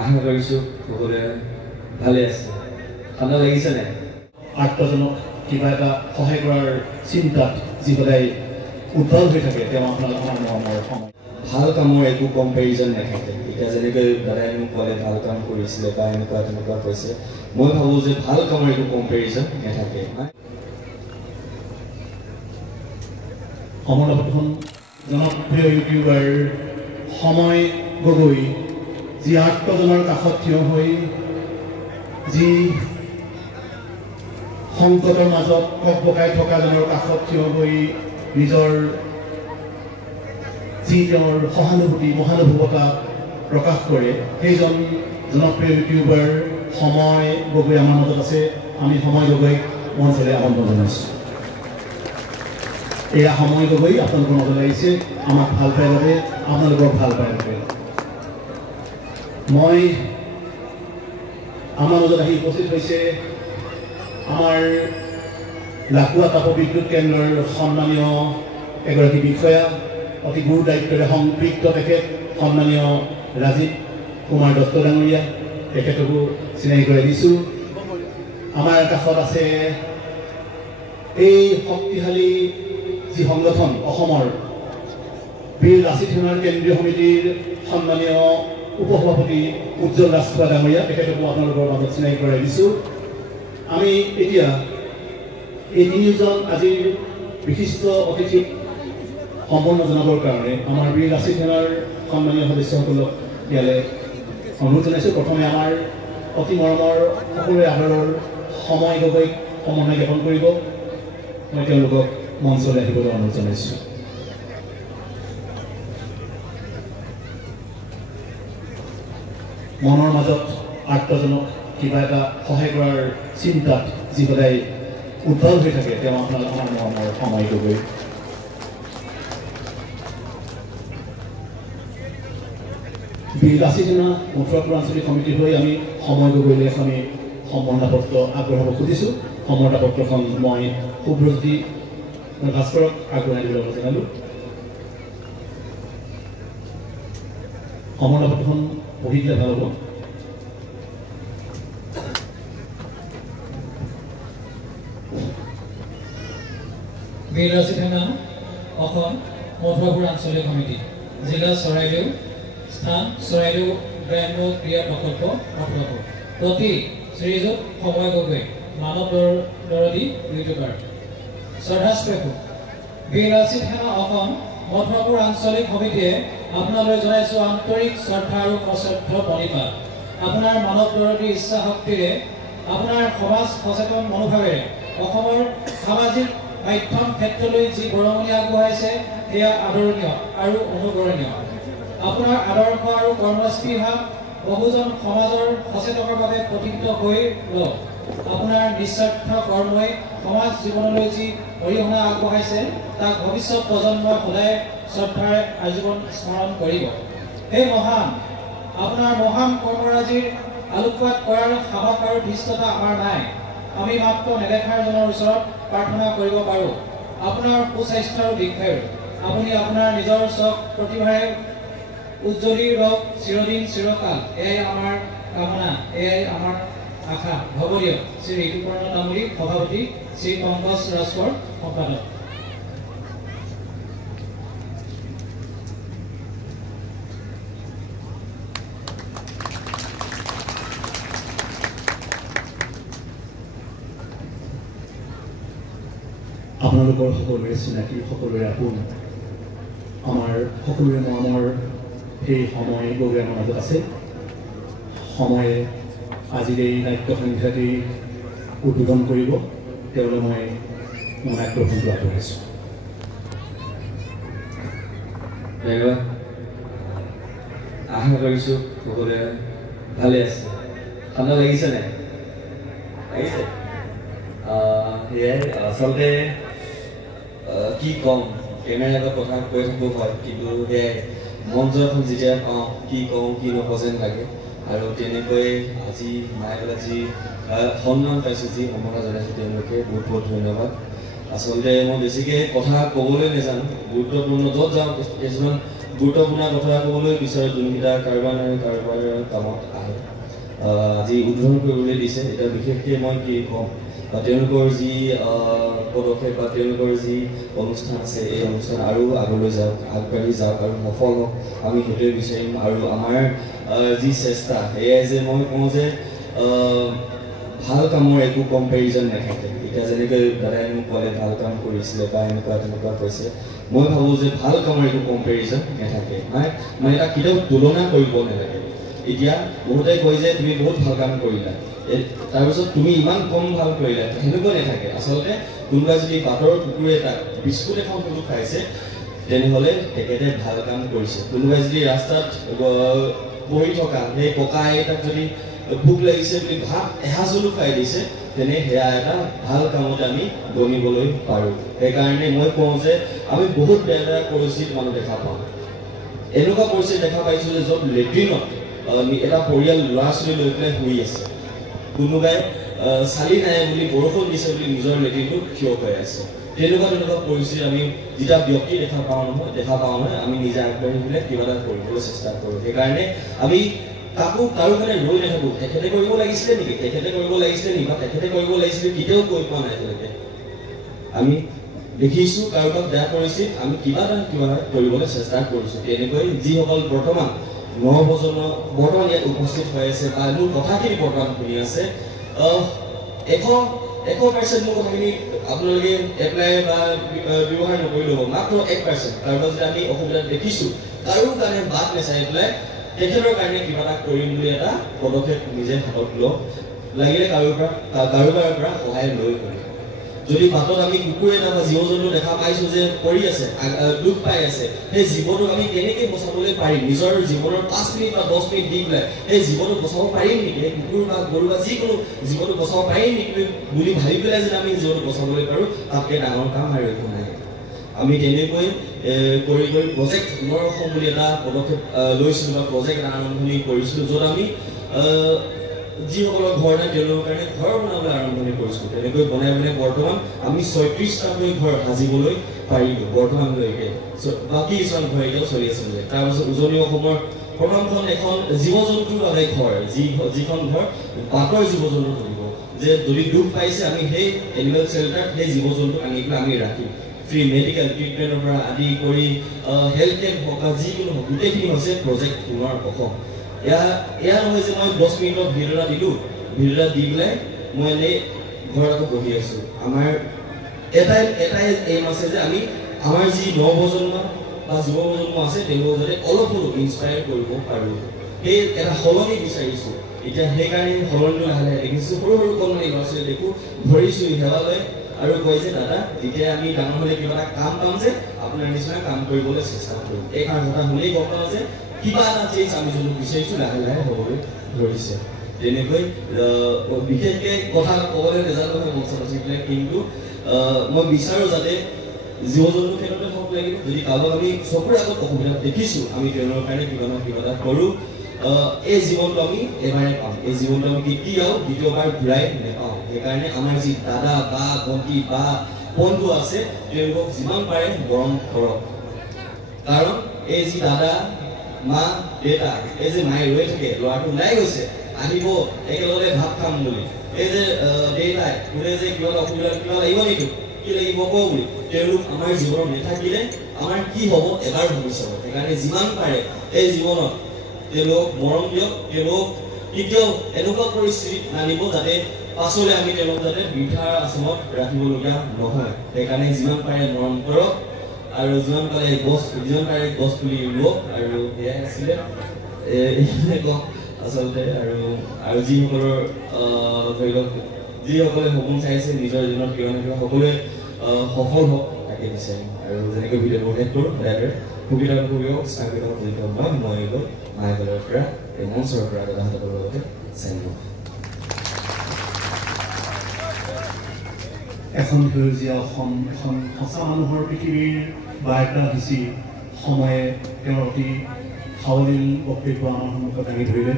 আশা কৰিছোঁ সকলোৱে ভালে আছে। ঠাণ্ডা লাগিছে নাই? আত্মজনক কিবা এটা সহায় কৰাৰ চিন্তাত যি সদায় উদ্ভৱ হৈ থাকে তেওঁ আমাৰ মনৰ সময়। ভাল কামৰ একো কম্পেৰিজন নাথাকে। এতিয়া যেনেকৈ দাদাই মোক ক'লে ভাল কাম কৰিছিলে বা এনেকুৱা তেনেকুৱা কৈছে, মই ভাবোঁ যে ভাল কামৰ একো কম্পেৰিজন নাথাকে। সময় প্ৰথম জনপ্ৰিয় ইউটিউবাৰ সময় গগৈ যি আত্মজনৰ কাষত থিয় হৈ যি সংকটৰ মাজত ককবকাই থকাজনৰ কাষত থিয় হৈ নিজৰ যি তেওঁৰ সহানুভূতি মহানুভৱতা প্ৰকাশ কৰে, সেইজন জনপ্ৰিয় ইউটিউবাৰ সময় গগৈ আমাৰ মাজত আছে। আমি সময় গগৈক মঞ্চলৈ আমন্ত্ৰণ জনাইছোঁ। এয়া সময় গগৈ আপোনালোকৰ মাজলৈ আহিছে আমাক ভাল পাই বাবে, আপোনালোকক ভাল পাই বাবে। মই আমাৰ মাজত আহি উপস্থিত হৈছে আমাৰ লাকুৱা তাপবিদ্যুৎ কেন্দ্ৰৰ সন্মানীয় এগৰাকী বিষয়া, অতি গুৰু দায়িত্বৰে সম্পৃক্ত তেখেত সন্মানীয় ৰাজীৱ কুমাৰ দত্ত ডাঙৰীয়া, তেখেতকো চিনাকি কৰাই দিছোঁ। আমাৰ কাষত আছে এই শক্তিশালী যি সংগঠন অসমৰ বীৰ লাচিত সেনাৰ কেন্দ্ৰীয় সমিতিৰ সন্মানীয় উপসভাপতি উজ্জ্বল ৰাজখোৱা ডাঙৰীয়া, তেখেতকো আপোনালোকৰ মাজত চিনাকি কৰাই দিছোঁ। আমি এতিয়া এই তিনিওজন আজিৰ বিশিষ্ট অতিথিক সম্বৰ্ধনা জনাবৰ কাৰণে আমাৰ বীৰ লাচিত সেনাৰ সন্মানীয় সদস্যসকলক ইয়ালৈ অনুৰোধ জনাইছোঁ। প্ৰথমে আমাৰ অতি মৰমৰ সকলোৰে আদৰৰ সময় গগৈক সমন্বয় জ্ঞাপন কৰিব। মই তেওঁলোকক মঞ্চলৈ আহিবলৈ অনুৰোধ জনাইছোঁ। মনৰ মাজত আত্মজনক কিবা এটা সহায় কৰাৰ চিন্তাত যি সদায় উদ্ভৱ হৈ থাকে তেওঁ আমাৰ মনৰ সময় গগৈ। বীৰ লাচিত সেনা মথুৰাপুৰ আঞ্চলিক সমিতিৰ হৈ আমি সময় গগৈলৈ আমি সম্বৰ্ধনা পত্ৰ আগবঢ়াব খুজিছোঁ। সম্বৰ্ধনা পত্ৰখন মই শুভ্ৰজ্যোতি ভাস্কৰক আগবঢ়াই দিবলৈ অনুৰোধ জনালোঁ। সম্বৰ্ধনা পত্ৰখন পঢ়ি দিলে ভাল হ'ব। বীৰ লাচিত সেনা অসম মথুৰাপুৰ আঞ্চলিক সমিতি, জিলা চৰাইদেউ, স্থান চৰাইদেউ গ্ৰাম্য ক্ৰীড়া প্ৰকল্প মথুৰাপুৰ। প্ৰতি শ্ৰীযুত সময় গগৈ মানৱ দৰদী ইউটিউবাৰ। শ্ৰদ্ধাস্পৰ্শ বীৰ লাচিত সেনা অসম মথুৰাপুৰ আঞ্চলিক সমিতিয়ে আপোনালৈ জনাইছোঁ আন্তৰিক শ্ৰদ্ধা আৰু সশ্ৰদ্ধ প্ৰণিপাত। আপোনাৰ মানৱ দৰদী ইচ্ছা শক্তিৰে, আপোনাৰ সমাজ সচেতন মনোভাৱেৰে অসমৰ সামাজিক মাধ্যম ক্ষেত্ৰলৈ যি বৰঙণি আগবঢ়াইছে সেয়া আদৰণীয় আৰু অনুকৰণীয়। আপোনাৰ আদৰ্শ আৰু কৰ্মস্পৃহা বহুজন সমাজৰ সচেতনৰ বাবে প্ৰতিষ্ঠিত হৈ লওক। আপোনাৰ নিস্বাৰ্থ কৰ্মই সমাজ জীৱনলৈ যি অৰিহণা আগবঢ়াইছে তাক ভৱিষ্যত প্ৰজন্মই সদায় শ্ৰদ্ধাৰে আজীৱন স্মৰণ কৰিব। সেই আপোনাৰ মহান কৰ্মৰাজিৰ আলোকপাত কৰাৰ সাহস আৰু ধৃষ্টতা আমাৰ নাই। আমি মাত্ৰ নেদেখাৰজনৰ ওচৰত প্ৰাৰ্থনা কৰিব পাৰোঁ আপোনাৰ সুস্বাস্থ্য আৰু দীৰ্ঘায়ু। আপুনি আপোনাৰ নিজৰ চখ প্ৰতিভাৰে উজ্জ্বলি ৰওক চিৰদিন চিৰকাল। এয়াই আমাৰ কামনা, এয়াই আমাৰ আশা। হ'ব দিয়ক। শ্ৰী ঋতুপৰ্ণ তামুলী সভাপতি, শ্ৰী পংকজ ৰাজখোৱাৰ সম্পাদক। আপোনালোকৰ সকলোৰে চিনাকি, সকলোৰে আপোন, আমাৰ সকলোৰে মৰমৰ সেই সময় গগৈ আমাৰ মাজত আছে। সময়ে আজিৰ এই নাট্য সন্ধ্যাটি উদ্বোধন কৰিব, তেওঁলৈ মই নাট্যখনটো আগবঢ়াইছোঁ। আশা কৰিছোঁ সকলোৱে ভালে আছে। ঠাণ্ডা লাগিছে নাই? লাগিছে? সেয়াই আচলতে কি ক'ম, কেমেৰাৰ আগত কথা কৈ থাকিব হয়, কিন্তু সেয়াই মঞ্চ এখন যেতিয়া পাওঁ কি কওঁ কি নকওঁ যেন লাগে। আৰু তেনেকৈ আজি মাই পেলাই যি সন্মান পাইছোঁ, যি সম্ভাৱনা জনাইছোঁ তেওঁলোকে বহুত বহুত ধন্যবাদ। আচলতে মই বেছিকৈ কথা ক'বলৈ নাজানো, গুৰুত্বপূৰ্ণ য'ত যাওঁ কিছুমান গুৰুত্বপূৰ্ণ কথা ক'বলৈ বিচাৰোঁ, যোনকেইটা কাৰোবাৰ কামত আহে আজি উদ্বোধন কৰিবলৈ দিছে এটা বিশেষকৈ মই কি ক'ম তেওঁলোকৰ যি পদক্ষেপ বা তেওঁলোকৰ যি অনুষ্ঠান আছে এই অনুষ্ঠান আৰু আগলৈ যাওক আগবাঢ়ি যাওক আৰু সফল হওক আমি সেইটোৱে বিচাৰিম আৰু আমাৰ যি চেষ্টা এয়াই যে মই কওঁ যে ভাল কামৰ একো কম্পেৰিজন নাথাকে এতিয়া যেনেকৈ দাদাই মোক ক'লে ভাল কাম কৰিছিলে বা এনেকুৱা তেনেকুৱা কৈছে মই ভাবোঁ যে ভাল কামৰ একো কম্পেৰিজন নাথাকে মানে এটা কেতিয়াও তুলনা কৰিব নালাগে এতিয়া বহুতে কয় যে তুমি বহুত ভাল কাম কৰিলা তাৰপিছত তুমি ইমান কম ভাল কৰিলা সেনেকুৱা নাথাকে আচলতে কোনোবাই যদি বাটৰ কুকুৰ এটা বিস্কুট এখন কোনো খাইছে তেনেহ'লে তেখেতে ভাল কাম কৰিছে কোনোবাই যদি ৰাস্তাত বহি থকা সেই ককা আইতাক যদি ভোক লাগিছে বুলি ভাত এসাঁজলো খাই দিছে তেনে সেয়া এটা ভাল কামত আমি গণিবলৈ পাৰোঁ সেইকাৰণে মই কওঁ যে আমি বহুত বেয়া বেয়া পৰিস্থিতি মানুহ দেখা পাওঁ এনেকুৱা পৰিস্থিতি দেখা পাইছোঁ যে য'ত লেট্ৰিনত এটা পৰিয়াল ল'ৰা ছোৱালী লৈ পেলাই শুই আছে কোনোবাই চালি নাই বুলি বৰষুণ দিছে বুলি নিজৰ লেট্ৰিনটো থিয় হৈ আছে তেনেকুৱা পৰিস্থিতি আমি যেতিয়া ব্যক্তি দেখা পাওঁ নহয় আমি নিজে আগবাঢ়ি পেলাই কিবা এটা কৰিবলৈ চেষ্টা কৰোঁ সেইকাৰণে আমি কাৰো কাৰণে ৰৈ নাথাকোঁ তেখেতে কৰিব লাগিছিলে নেকি বা তেখেতে কৰিব লাগিছিলে কেতিয়াও কৈ পোৱা নাই তেনেকৈ আমি দেখিছোঁ কাৰোবাক বেয়া পৰিস্থিতিত আমি কিবা এটা কৰিবলৈ চেষ্টা কৰিছোঁ তেনেকৈ যিসকল বৰ্তমান নৱপ্ৰজন্ম বৰ্তমান ইয়াত উপস্থিত হৈ আছে বা মোৰ কথাখিনি বৰ্তমান শুনি আছে 100% মোৰ কথাখিনি আপোনালোকে এপ্লাই বা ব্যৱহাৰ নকৰি ল'ব মাত্ৰ 1% কাৰোবাক যদি আমি অসুবিধা দেখিছোঁ কাৰো কাৰণে বাদ নেচাই পেলাই তেখেতৰ কাৰণে কিবা এটা কৰিম বুলি এটা পদক্ষেপ নিজে হাতত লওক লাগিলে কাৰোবাৰ পৰা সহায় লৈ কৰিম যদি বাটত আমি কুকুৰ এটা বা জীৱ জন্তু দেখা পাইছোঁ যে পৰি আছে দুখ পাই আছে সেই জীৱটোক আমি কেনেকৈ বচাবলৈ পাৰিম নিজৰ জীৱনৰ 5 মিনিট বা 10 মিনিট দি পেলাই সেই জীৱটোক বচাব পাৰিম নেকি সেই কুকুৰ বা গৰু বা যিকোনো জীৱটোক বচাব পাৰিম নেকি বুলি ভাবি পেলাই যদি আমি জীৱটোক বচাবলৈ পাৰোঁ তাতকৈ ডাঙৰ কাম আৰু একো নাই আমি তেনেকৈ কৰি প্ৰজেক্ট পুনৰ অসম বুলি এটা পদক্ষেপ লৈছিলোঁ বা প্ৰজেক্ট এটা আৰম্ভণি কৰিছিলোঁ য'ত আমি যিসকলৰ ঘৰ নাই তেওঁলোকৰ কাৰণে ঘৰ বনাবলৈ আৰম্ভণি কৰিছিলোঁ তেনেকৈ বনাই বৰ্তমান আমি 36টাকৈ ঘৰ সাজিবলৈ পাৰিলোঁ বৰ্তমানলৈকে বাকী কিছুমান ঘৰ এতিয়াও চলি আছে তাৰপিছত উজনি অসমৰ প্ৰথমখন এখন জীৱ জন্তুৰ বাবে ঘৰ যিখন ঘৰ বাটৰ জীৱ জন্তু থাকিব যে যদি দুখ পাইছে আমি সেই এনিমেল চেল্টাৰ সেই জীৱ জন্তুক আনি পেলাই আমি ৰাখিম ফ্ৰী মেডিকেল ট্ৰিটমেণ্টৰ পৰা আদি কৰি হেল্থ কেম্প হওক বা যিকোনো হওক গোটেইখিনি হৈছে প্ৰজেক্ট পুনৰ অসম এয়া নহয় যে মই 10 মিনিটত ভিডিঅ' এটা দিলোঁ ভিডিঅ' এটা দি পেলাই মই এনেই ঘৰত আকৌ বহি আছোঁ আমাৰ এটাই এইম আছে যে আমি আমাৰ যি নৱপ্ৰজন্ম বা যুৱ প্ৰজন্ম আছে তেওঁলোকক যাতে অলপ হ'লেও ইনস্পায়াৰ কৰিব পাৰোঁ সেই এটা সলনি বিচাৰিছোঁ এতিয়া সেইকাৰণে সলনিটো লাহে লাহে দেখিছোঁ সৰু কণমানি ল'ৰা ছোৱালী দেখোঁ ভৰিছোঁ সেৱা লৈ আৰু কয় যে দাদা যেতিয়া আমি ডাঙৰ হ'লে কিবা এটা কাম পাম যে আপোনাৰ নিচিনা কাম কৰিবলৈ চেষ্টা কৰিম এই কথা শুনেই গম পাওঁ যে কিবা এটা চেঞ্জ আমি যোনটো বিচাৰিছোঁ লাহে লাহে হ'বলৈ ধৰিছে তেনেকৈ বিশেষকৈ কথা ক'বলৈ নাজানো হয় মঞ্চত আছে পেলাই কিন্তু মই বিচাৰোঁ যাতে জীৱ জন্তুৰ ক্ষেত্ৰতে হওক লাগিব যদি কাৰোবাক আমি চকুৰ আগত অসুবিধা দেখিছোঁ আমি তেওঁলোকৰ কাৰণে কিবা নহয় কিবা এটা কৰোঁ এই জীৱনটো আমি এবাৰে পাম এই জীৱনটো আমি কেতিয়াও দ্বিতীয়বাৰ ঘূৰাই নাপাওঁ সেইকাৰণে আমাৰ যি দাদা বা ভণ্টি বা বন্ধু আছে তেওঁলোকক যিমান পাৰে মৰম কৰক কাৰণ এই যি দাদা মা দেউতা এই যে মায়ে ৰৈ থাকে ল'ৰাটো ওলাই গৈছে আহিব একেলগে ভাত খাম বুলি এই যে দেউতাই কোনে যে কিবা অসুবিধা কিবা লাগিব নেকি কি লাগিব কওঁ বুলি তেওঁলোক আমাৰ জীৱনত নাথাকিলে আমাৰ কি হ'ব এবাৰ ভাবি চাব সেইকাৰণে যিমান পাৰে এই জীৱনত তেওঁলোক মৰম দিয়ক তেওঁলোক কেতিয়াও এনেকুৱা পৰিস্থিতিত নানিব যাতে পাছলৈ আমি তেওঁলোক যাতে বৃদ্ধাৰ আশ্ৰমত ৰাখিবলগীয়া নহয় সেইকাৰণে যিমান পাৰে মৰম কৰক আৰু যিমান পাৰে গছ পুলি ৰুৱক আৰু সেয়াই আছিলে এইখিনিয়ে কওঁ আচলতে আৰু যিসকলৰ ধৰি লওক যিসকলে সপোন চাইছে নিজৰ জীৱনত কিবা নহয় কিবা সকলোৱে সফল হওক তাকে বিচাৰিম আৰু যেনেকৈ ভিডিঅ'বোৰ শেষ কৰোঁ দয়াকৈ সুবিধা অনুভৱীয় স্থাপিত মই মায়াকলৰ পৰা এই মঞ্চৰ পৰা দাদাহঁতৰ লগতে চাইন এখন সেউজীয়া অসম এখন সঁচা মানুহৰ পৃথিৱীৰ বাৰ্তা সূচী সময়ে তেওঁৰ অতি সাৱলীল বক্তব্য আমাৰ সন্মুখত দাঙি ধৰিলে